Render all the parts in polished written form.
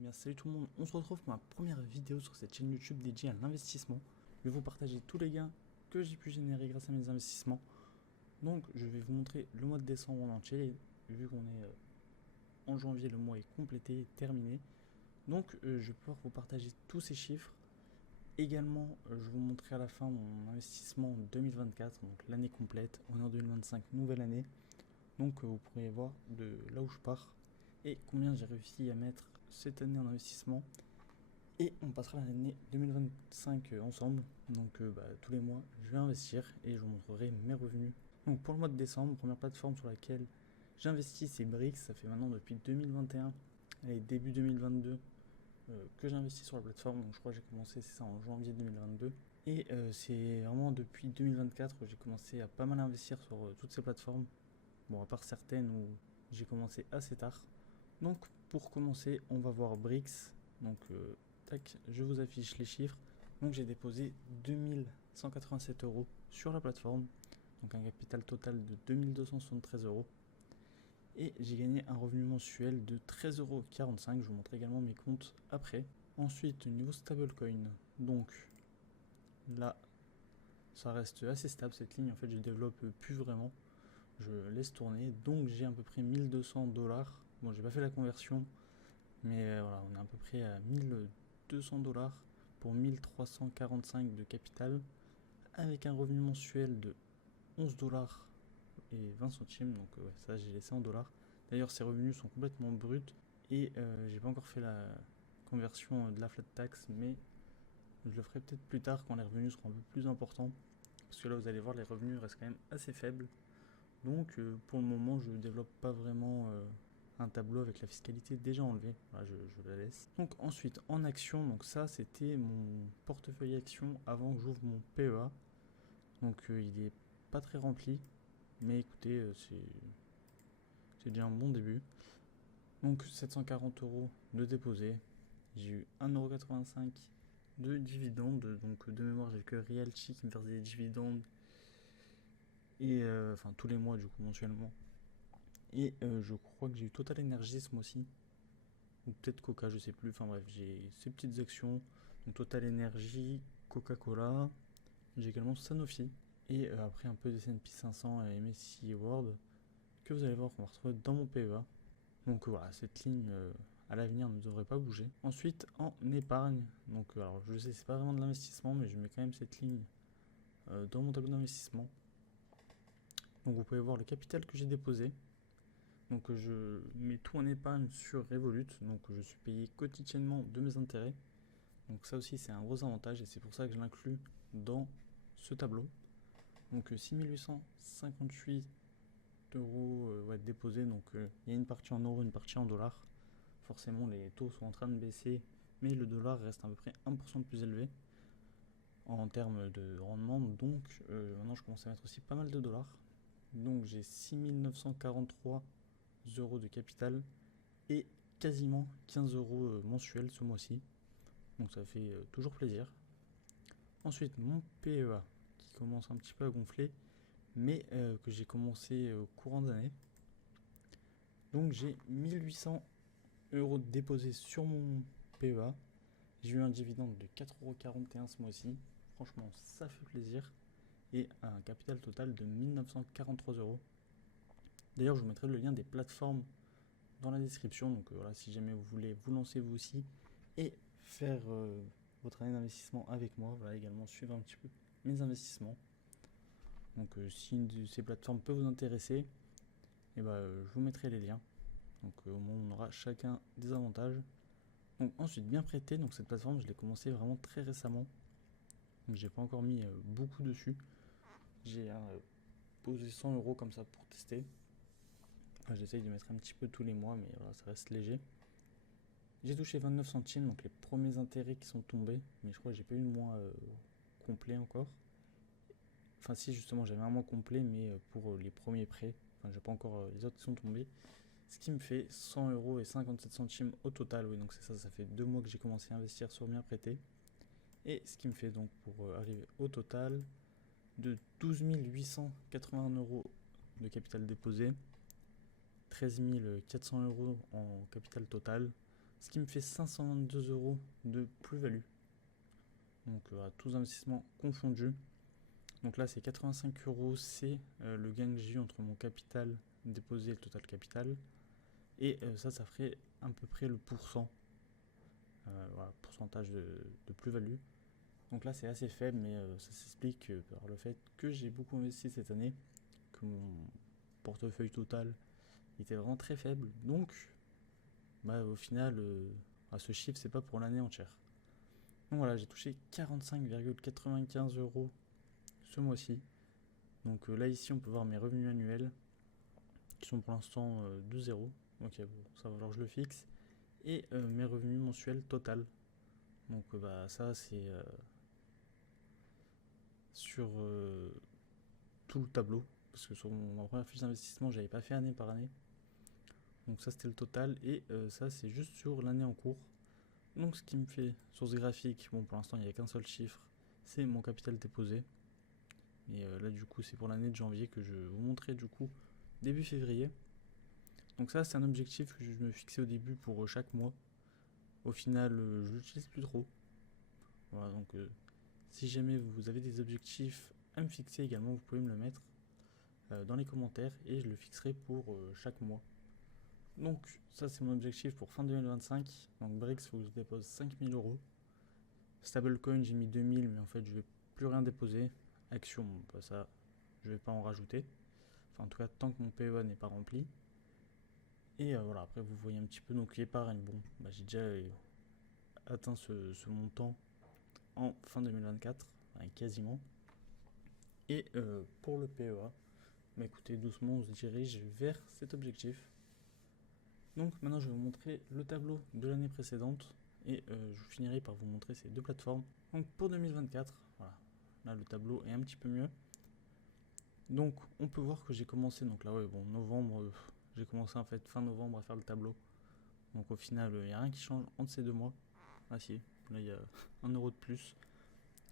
Eh bien, salut tout le monde, on se retrouve pour ma première vidéo sur cette chaîne YouTube dédiée à l'investissement. Je vais vous partager tous les gains que j'ai pu générer grâce à mes investissements. Donc je vais vous montrer le mois de décembre en entier, vu qu'on est en janvier, le mois est complété, terminé. Donc je vais pouvoir vous partager tous ces chiffres. Également, je vais vous montrer à la fin mon investissement en 2024, donc l'année complète. On est en 2025, nouvelle année. Donc vous pourrez voir de là où je pars et combien j'ai réussi à mettre cette année en investissement. Et on passera l'année 2025 ensemble. Donc tous les mois, je vais investir et je vous montrerai mes revenus. Donc pour le mois de décembre, première plateforme sur laquelle j'investis, c'est Brix. Ça fait maintenant depuis 2021 et début 2022 que j'investis sur la plateforme. Donc je crois que j'ai commencé, c'est ça, en janvier 2022. Et c'est vraiment depuis 2024 que j'ai commencé à pas mal investir sur toutes ces plateformes. Bon, à part certaines où j'ai commencé assez tard. Donc pour commencer, on va voir Brix. Donc tac, je vous affiche les chiffres. Donc j'ai déposé 2187 euros sur la plateforme. Donc un capital total de 2273 euros. Et j'ai gagné un revenu mensuel de 13,45 euros. Je vous montre également mes comptes après. Ensuite, niveau stablecoin. Donc là, ça reste assez stable cette ligne. En fait, je développe plus vraiment. Je laisse tourner. Donc j'ai à peu près 1200 dollars. Bon, j'ai pas fait la conversion. Mais voilà, on est à peu près à 1200 dollars pour 1345 de capital. Avec un revenu mensuel de 11 dollars et 20 centimes. Donc ouais, ça j'ai laissé en dollars. D'ailleurs ces revenus sont complètement bruts. Et j'ai pas encore fait la conversion de la flat tax. Mais je le ferai peut-être plus tard quand les revenus seront un peu plus importants. Parce que là vous allez voir les revenus restent quand même assez faibles. Donc pour le moment je ne développe pas vraiment un tableau avec la fiscalité déjà enlevée. Voilà, je la laisse. Donc ensuite en action, donc ça c'était mon portefeuille action avant que j'ouvre mon PEA. Donc il est pas très rempli. Mais écoutez, c'est déjà un bon début. Donc 740 euros de déposé. J'ai eu 1,85€ de dividendes. Donc de mémoire j'ai que Realty qui me faisait des dividendes. Et enfin tous les mois du coup mensuellement. Et je crois que j'ai eu Total Energy ce mois-ci. Ou peut-être Coca, je sais plus. Enfin bref, j'ai ces petites actions. Donc Total Energy, Coca-Cola. J'ai également Sanofi. Et après un peu de S&P 500 et MSCI World. Que vous allez voir qu'on va retrouver dans mon PEA. Donc voilà, cette ligne à l'avenir ne devrait pas bouger. Ensuite, en épargne. Donc alors je sais, c'est pas vraiment de l'investissement, mais je mets quand même cette ligne dans mon tableau d'investissement. Donc vous pouvez voir le capital que j'ai déposé. Donc je mets tout en épargne sur Revolut, donc je suis payé quotidiennement de mes intérêts. Donc ça aussi c'est un gros avantage et c'est pour ça que je l'inclus dans ce tableau. Donc 6858 euros déposés, donc il y a une partie en euros, une partie en dollars. Forcément les taux sont en train de baisser, mais le dollar reste à peu près 1% de plus élevé en termes de rendement. Donc maintenant je commence à mettre aussi pas mal de dollars. Donc j'ai 6943 euros de capital et quasiment 15 euros mensuels ce mois-ci. Donc ça fait toujours plaisir. Ensuite, mon PEA qui commence un petit peu à gonfler, mais que j'ai commencé au courant d'année. Donc j'ai 1800 euros déposés sur mon PEA. J'ai eu un dividende de 4,41 € ce mois-ci. Franchement, ça fait plaisir. Et un capital total de 1943 euros. D'ailleurs, je vous mettrai le lien des plateformes dans la description. Donc voilà, si jamais vous voulez vous lancer vous aussi et faire votre année d'investissement avec moi, voilà, également suivre un petit peu mes investissements. Donc si une de ces plateformes peut vous intéresser, et je vous mettrai les liens. Donc au moins on aura chacun des avantages. Donc ensuite bien prêté, donc cette plateforme je l'ai commencé vraiment très récemment. Donc j'ai pas encore mis beaucoup dessus. J'ai posé 100 euros comme ça pour tester. J'essaye de mettre un petit peu tous les mois, mais voilà, ça reste léger. J'ai touché 29 centimes, donc les premiers intérêts qui sont tombés, mais je crois que j'ai pas eu le mois complet encore. Enfin si, justement j'avais un mois complet, mais pour les premiers prêts, enfin j'ai pas encore les autres qui sont tombés. Ce qui me fait 100 euros et 57 centimes au total, oui, donc c'est ça, ça fait 2 mois que j'ai commencé à investir sur bien prêté. Et ce qui me fait donc pour arriver au total de 12 881 euros de capital déposé, 13 400 euros en capital total. ce qui me fait 522 euros de plus-value. Donc tous investissements confondus. Donc là c'est 85 euros, c'est le gain que j'ai eu entre mon capital déposé et le total capital. Et ça ferait à peu près le pourcentage de plus-value. Donc là c'est assez faible, mais ça s'explique par le fait que j'ai beaucoup investi cette année, que mon portefeuille total était vraiment très faible. Donc au final, ce chiffre c'est pas pour l'année entière. Donc voilà, j'ai touché 45,95 euros ce mois-ci. Donc là ici on peut voir mes revenus annuels qui sont pour l'instant de 0. Ok, bon, ça va, alors je le fixe. Et mes revenus mensuels total. Donc ça c'est sur tout le tableau. Parce que sur ma première fiche d'investissement, j'avais pas fait année par année. Donc ça c'était le total. Et ça c'est juste sur l'année en cours. Donc ce qui me fait sur ce graphique, bon pour l'instant il n'y a qu'un seul chiffre, c'est mon capital déposé. Et là du coup c'est pour l'année de janvier que je vais vous montrer du coup début février. Donc ça c'est un objectif que je me fixais au début pour chaque mois. Au final je l'utilise plus trop. Voilà, donc si jamais vous avez des objectifs à me fixer également, vous pouvez me le mettre dans les commentaires et je le fixerai pour chaque mois. Donc ça c'est mon objectif pour fin 2025. Donc Brix, il faut que je dépose 5000 euros. Stablecoin j'ai mis 2000, mais en fait je vais plus rien déposer. Action, ça je vais pas en rajouter. Enfin en tout cas tant que mon PEA n'est pas rempli. Et voilà, après vous voyez un petit peu, donc l'épargne, bon, j'ai déjà atteint ce montant en fin 2024, quasiment. Et pour le PEA, écoutez, doucement on se dirige vers cet objectif. Donc maintenant je vais vous montrer le tableau de l'année précédente et je finirai par vous montrer ces deux plateformes. Donc pour 2024, voilà, là le tableau est un petit peu mieux. Donc on peut voir que j'ai commencé, donc là novembre, j'ai commencé en fait fin novembre à faire le tableau. Donc au final il n'y a rien qui change entre ces 2 mois. Ah si, là il y a 1 euro de plus.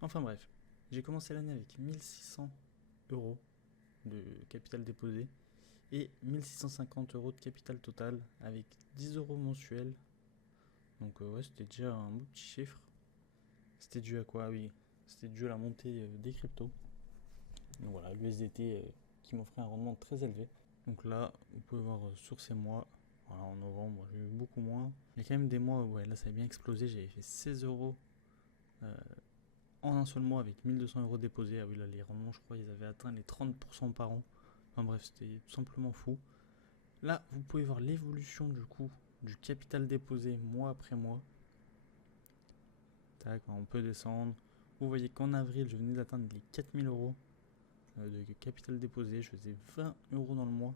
Enfin bref, j'ai commencé l'année avec 1600 euros de capital déposé et 1650 euros de capital total avec 10 euros mensuels. Donc c'était déjà un beau petit chiffre. C'était dû à quoi? Oui, c'était dû à la montée des cryptos. Donc voilà, l'USDT qui m'offrait un rendement très élevé. Donc là, vous pouvez voir sur ces mois, voilà, en novembre, j'ai eu beaucoup moins. Il y a quand même des mois, là ça a bien explosé, j'avais fait 16 euros en un seul mois avec 1200 euros déposés. Ah oui, là les rendements, je crois, ils avaient atteint les 30% par an. Enfin bref, c'était tout simplement fou. Là, vous pouvez voir l'évolution du coup du capital déposé mois après mois. Tac, on peut descendre. Vous voyez qu'en avril, je venais d'atteindre les 4000 euros de capital déposé. Je faisais 20 euros dans le mois.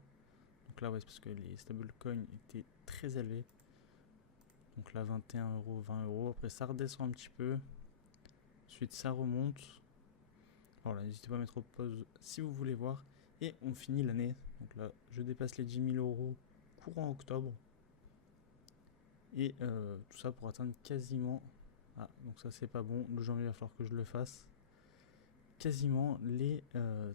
Donc là, c'est parce que les stablecoins étaient très élevés. Donc là, 21 euros, 20 euros. Après, ça redescend un petit peu. Ensuite, ça remonte. Voilà, n'hésitez pas à mettre pause si vous voulez voir. Et on finit l'année. Donc là, je dépasse les 10 000 euros courant octobre. Et tout ça pour atteindre quasiment... Ah, donc ça c'est pas bon. Le janvier, il va falloir que je le fasse. Quasiment les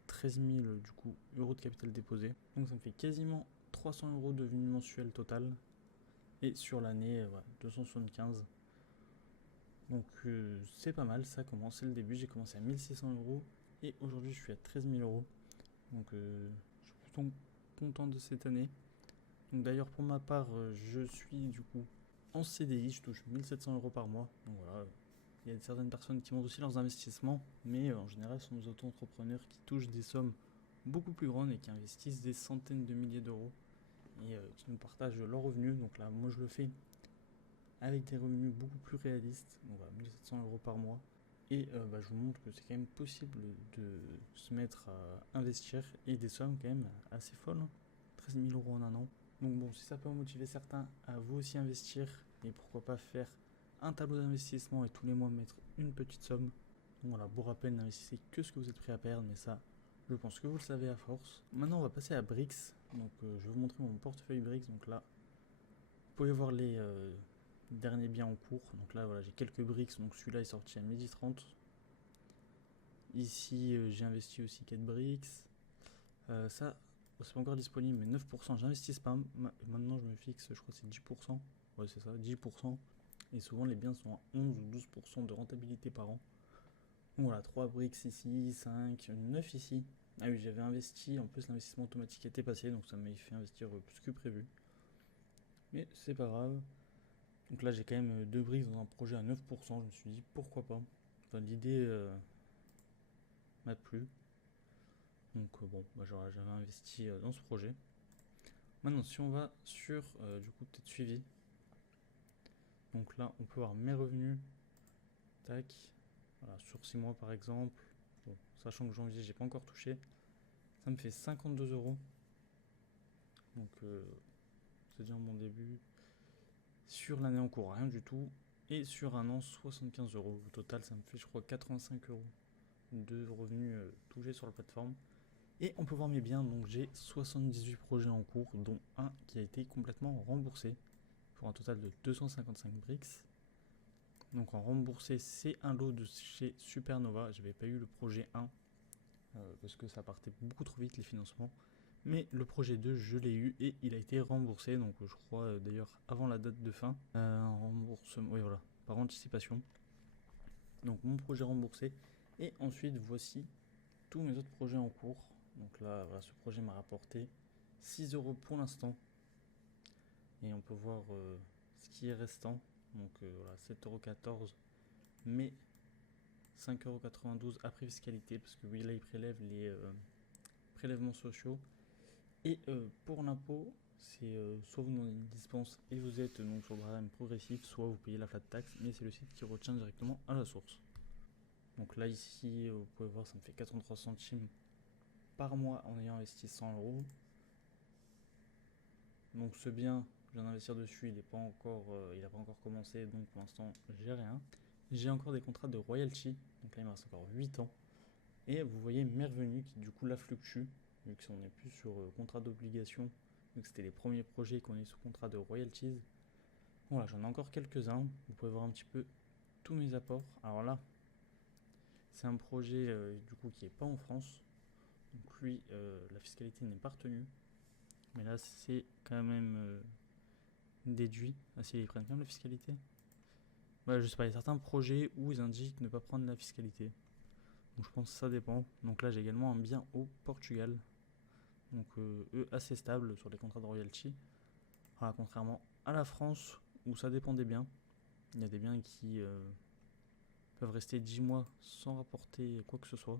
13 000 du coup, euros de capital déposé. Donc ça me fait quasiment 300 euros de revenu mensuel total. Et sur l'année, 275. Donc c'est pas mal, ça commence, c'est le début. J'ai commencé à 1600 euros et aujourd'hui je suis à 13 000 euros. Donc je suis plutôt content de cette année. Donc d'ailleurs pour ma part, je suis du coup en CDI, je touche 1700 euros par mois. Donc voilà, il y a certaines personnes qui montent aussi leurs investissements, mais en général ce sont des auto-entrepreneurs qui touchent des sommes beaucoup plus grandes et qui investissent des centaines de milliers d'euros et qui nous partagent leurs revenus. Donc là, moi je le fais avec des revenus beaucoup plus réalistes, donc voilà, 1700 euros par mois. Et je vous montre que c'est quand même possible de se mettre à investir et des sommes quand même assez folles, 13 000 euros en un an. Donc bon, si ça peut motiver certains à vous aussi investir, et pourquoi pas faire un tableau d'investissement et tous les mois mettre une petite somme. Donc voilà, pour rappel, n'investissez que ce que vous êtes prêt à perdre, mais ça, je pense que vous le savez à force. Maintenant, on va passer à Brix. Donc je vais vous montrer mon portefeuille Brix. Donc là, vous pouvez voir les derniers biens en cours. Donc là, voilà, j'ai quelques Brix. Donc celui-là est sorti à 12h30. Ici, j'ai investi aussi 4 Brix. Ça, c'est pas encore disponible, mais 9%, j'investis pas. Maintenant, je me fixe, je crois que c'est 10%. ouais c'est ça, 10%. Et souvent les biens sont à 11 ou 12% de rentabilité par an. Donc voilà, 3 bricks ici, 5, 9 ici. Ah oui, j'avais investi, en plus l'investissement automatique était passé, donc ça m'a fait investir plus que prévu. Mais c'est pas grave. Donc là j'ai quand même 2 bricks dans un projet à 9%, je me suis dit pourquoi pas. Enfin l'idée m'a plu. Donc bon, bah, j'avais investi dans ce projet. Maintenant si on va sur du coup peut-être suivi. Donc là on peut voir mes revenus. Tac. Voilà, sur 6 mois par exemple. Bon, sachant que janvier j'ai pas encore touché. Ça me fait 52 euros. Donc c'est déjà mon début. Sur l'année en cours, rien du tout. Et sur un an, 75 euros. Au total, ça me fait, je crois, 85 euros de revenus touchés sur la plateforme. Et on peut voir mes biens. Donc j'ai 78 projets en cours, dont un qui a été complètement remboursé. Pour un total de 255 bricks. Donc en remboursé, c'est un lot de chez Supernova. Je n'avais pas eu le projet 1 parce que ça partait beaucoup trop vite les financements. Mais le projet 2, je l'ai eu et il a été remboursé. Donc je crois d'ailleurs avant la date de fin. Remboursement, oui voilà, par anticipation. Donc mon projet remboursé. Et ensuite voici tous mes autres projets en cours. Donc là, voilà, ce projet m'a rapporté 6 euros pour l'instant. Et on peut voir ce qui est restant. Donc voilà, 7,14 €. Mais 5,92 € après fiscalité. Parce que oui, là, ils prélèvent les prélèvements sociaux. Et pour l'impôt, c'est soit vous demandez une dispense et vous êtes donc sur le barème progressif, soit vous payez la flat tax, mais c'est le site qui retient directement à la source. Donc là ici, vous pouvez voir, ça me fait 83 centimes par mois en ayant investi 100 euros. Donc ce bien, je viens d'investir dessus, il n'a pas encore commencé, donc pour l'instant j'ai rien. J'ai encore des contrats de royalty, donc là il me reste encore 8 ans. Et vous voyez mes revenus qui du coup là fluctuent, vu qu'on n'est plus sur contrat d'obligation, vu que c'était les premiers projets qu'on est sous contrat de royalties. Voilà, j'en ai encore quelques-uns, vous pouvez voir un petit peu tous mes apports. Alors là, c'est un projet du coup qui n'est pas en France, donc lui la fiscalité n'est pas retenue, mais là c'est quand même déduit. Ah si, ils prennent quand même la fiscalité. Ouais, je sais pas, il y a certains projets où ils indiquent ne pas prendre la fiscalité. Donc je pense que ça dépend. Donc là j'ai également un bien au Portugal. Donc eux assez stable sur les contrats de royalty. Voilà, contrairement à la France où ça dépend des biens. Il y a des biens qui peuvent rester 10 mois sans rapporter quoi que ce soit.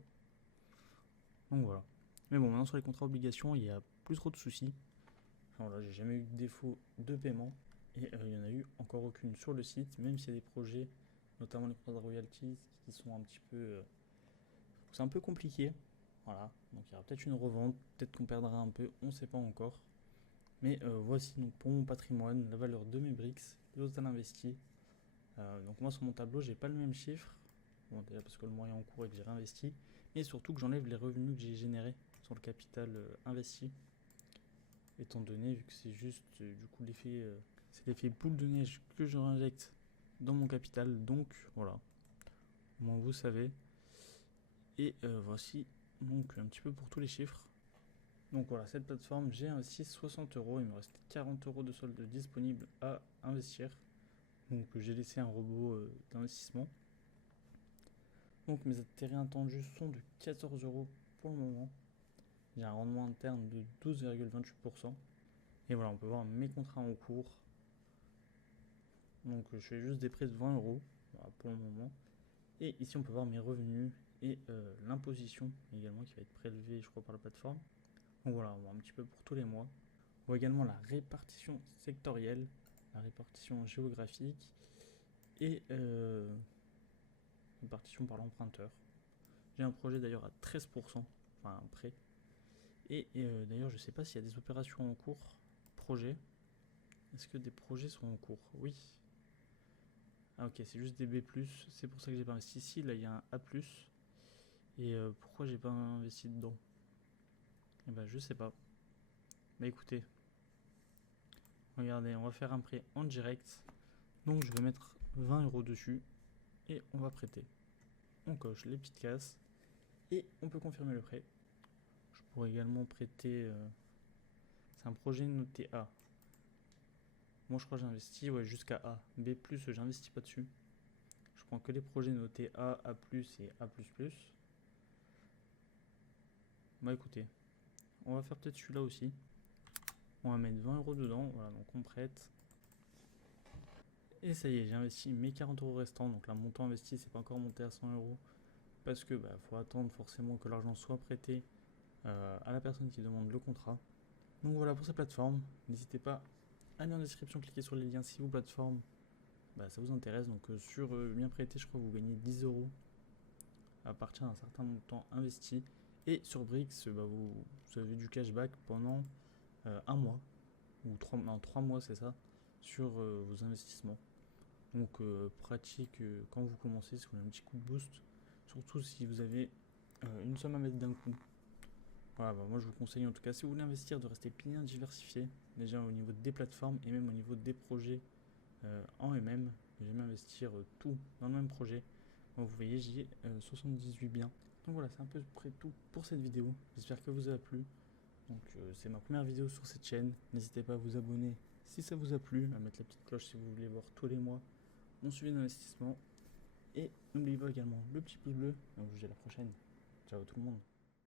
Donc voilà. Mais bon, maintenant sur les contrats obligations, il n'y a plus trop de soucis. Enfin, voilà, j'ai jamais eu de défaut de paiement. Et il n'y en a eu encore aucune sur le site, même s'il y a des projets, notamment les contrats de royalties, qui sont un petit peu... c'est un peu compliqué. Voilà, donc il y aura peut-être une revente, peut-être qu'on perdra un peu, on ne sait pas encore. Mais voici donc pour mon patrimoine la valeur de mes bricks, le total investi. Donc moi sur mon tableau, j'ai pas le même chiffre. Bon, déjà parce que le moyen en cours et que j'ai réinvesti, mais surtout que j'enlève les revenus que j'ai générés sur le capital investi. Étant donné, vu que c'est juste du coup c'est l'effet boule de neige que je réinjecte dans mon capital. Donc voilà, au moins vous savez. Et voici donc un petit peu pour tous les chiffres. Donc voilà, cette plateforme, j'ai investi 60 euros, il me reste 40 euros de solde disponible à investir. Donc j'ai laissé un robot d'investissement. Donc mes intérêts attendus sont de 14 euros pour le moment. J'ai un rendement interne de 12,28%. Et voilà, on peut voir mes contrats en cours. Donc je fais juste des prêts de 20 euros pour le moment. Et ici on peut voir mes revenus et l'imposition également qui va être prélevée je crois par la plateforme. Donc voilà, on voit un petit peu pour tous les mois. On voit également la répartition sectorielle, la répartition géographique et répartition par l'emprunteur. J'ai un projet d'ailleurs à 13%, enfin un prêt. Et d'ailleurs je ne sais pas s'il y a des opérations en cours, projet. Est-ce que des projets sont en cours? Oui. Ah ok, c'est juste des B+, c'est pour ça que j'ai pas investi ici. Là il y a un A+. Et pourquoi j'ai pas investi dedans? Eh ben je sais pas. Bah écoutez, regardez, on va faire un prêt en direct. Donc je vais mettre 20 euros dessus et on va prêter. On coche les petites cases et on peut confirmer le prêt. Je pourrais également prêter, c'est un projet noté A. Moi je crois que j'investis jusqu'à A. B+, j'investis pas dessus. Je prends que les projets notés A, A+, et A++. Bah écoutez, on va faire peut-être celui-là aussi. On va mettre 20 € dedans, voilà, donc on prête. Et ça y est, j'ai investi mes 40 € restants, donc là, montant investi, c'est pas encore monté à 100 €, parce que faut attendre forcément que l'argent soit prêté à la personne qui demande le contrat. Donc voilà pour cette plateforme, n'hésitez pas à aller en description, cliquez sur les liens si vos plateformes ça vous intéresse. Donc sur bien prêté, je crois que vous gagnez 10 € à partir d'un certain montant investi. Et sur Brix, vous avez du cashback pendant un mois, ou 3 mois, c'est ça, sur vos investissements. Donc pratique quand vous commencez, si vous avez un petit coup de boost, surtout si vous avez une somme à mettre d'un coup. Voilà, moi je vous conseille en tout cas, si vous voulez investir, de rester bien diversifié, déjà au niveau des plateformes et même au niveau des projets en eux-mêmes. J'aime investir tout dans le même projet. Bon, vous voyez, j'y ai 78 biens. Donc voilà, c'est un peu près tout pour cette vidéo. J'espère que vous a plu. Donc c'est ma première vidéo sur cette chaîne. N'hésitez pas à vous abonner si ça vous a plu, à mettre la petite cloche si vous voulez voir tous les mois mon suivi d'investissement. Et n'oubliez pas également le petit pouce bleu. Donc je vous dis à la prochaine. Ciao tout le monde.